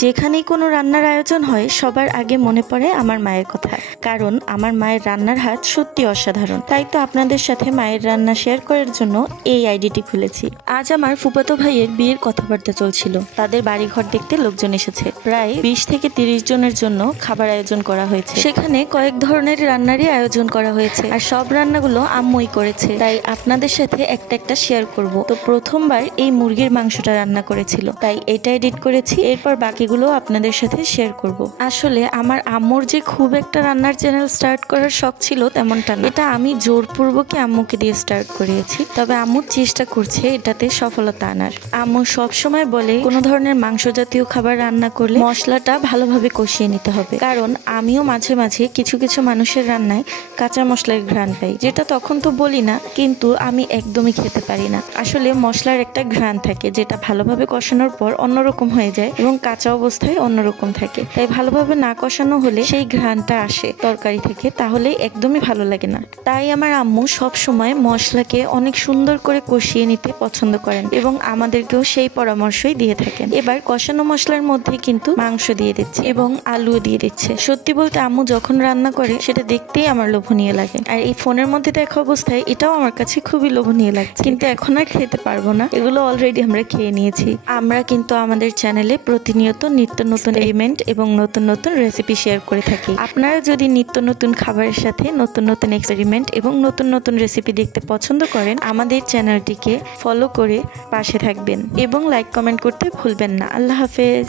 যেখানেই কোনো রান্নার আয়োজন হয় সবার আগে মনে পড়ে আমার মায়ের কথা, কারণ আমার মায়ের রান্নার হাত সত্যি অসাধারণ। তাই তো আপনাদের সাথে মায়ের রান্না শেয়ার করার জন্য এই আইডিটি খুলেছি। আজ আমার ফুফাতো ভাইয়ের বিয়ের কথাবার্তা চলছিল। তাদের বাড়িঘর দেখতে লোকজন এসেছে। প্রায় 20 থেকে 30 জনের জন্য খাবার আয়োজন করা হয়েছে। সেখানে কয়েক ধরনের রান্নারই আয়োজন করা হয়েছে, আর সব রান্নাগুলো আম্মুই করেছে। তাই আপনাদের সাথে একটা একটা শেয়ার করব। তো প্রথমবার এই মুরগির মাংসটা রান্না করেছিল, তাই এটা এডিট করেছি। এরপর বাকিগুলো আপনাদের সাথে শেয়ার করব। আসলে আমার আম্মুর যে খুব একটা রান্নার চ্যানেল স্টার্ট করার শখ ছিল তেমনটা না, এটা আমি জোরপূর্বকই আম্মুকে দিয়ে স্টার্ট করিয়েছি। তবে আম্মু চেষ্টা করছে এটাতে সফলতা আনার। আম্মু সবসময় বলে কোনো ধরনের মাংস জাতীয় খাবার রান্না করলে মশলাটা ভালোভাবে কষিয়ে নিতে হবে, কারণ আমিও মাঝে মাঝে কিছু কিছু মানুষের রান্নায় কাঁচা মশলার ঘ্রাণ পাই, যেটা তখন তো বলি না, কিন্তু আমি একদমই খেতে পারি না। আসলে মশলার একটা ঘ্রাণ থাকে যেটা ভালোভাবে কষানোর পর অন্যরকম হয়ে যায় এবং কাঁচা অবস্থায় অন্যরকম থাকে। তাই ভালোভাবে না কষানো হলে সেই ঘ্রাণটা আসে তরকারি থেকে, তাহলে একদমই ভালো লাগে না। তাই আমার আম্মু সব সময় মশলাকে অনেক সুন্দর করে কষিয়ে নিতে পছন্দ করেন এবং আমাদেরকেও সেই পরামর্শই দিয়ে থাকেন। এবার কষানো মশলার মধ্যে কিন্তু মাংস দিয়ে দিচ্ছে এবং আলুও দিয়ে দিচ্ছে। সত্যি বলতে আম্মু যখন রান্না করে সেটা দেখতেই আমার লোভনীয় লাগে, আর এই ফোনের মধ্যে দেখা অবস্থায় এটাও আমার কাছে খুবই লোভনীয় লাগছে, কিন্তু এখন আর খেতে পারবো না। এগুলো অলরেডি আমরা খেয়ে নিয়েছি। আমরা কিন্তু আমাদের চ্যানেলে প্রতিনিয়ত নিত্য নতুন এলিমেন্ট এবং নতুন নতুন রেসিপি শেয়ার করে থাকি। আপনারা যদি নিত্য নতুন খাবারের সাথে নতুন নতুন এক্সপেরিমেন্ট এবং নতুন নতুন রেসিপি দেখতে পছন্দ করেন, আমাদের চ্যানেলটিকে ফলো করে পাশে থাকবেন এবং লাইক কমেন্ট করতে ভুলবেন না। আল্লাহ হাফেজ।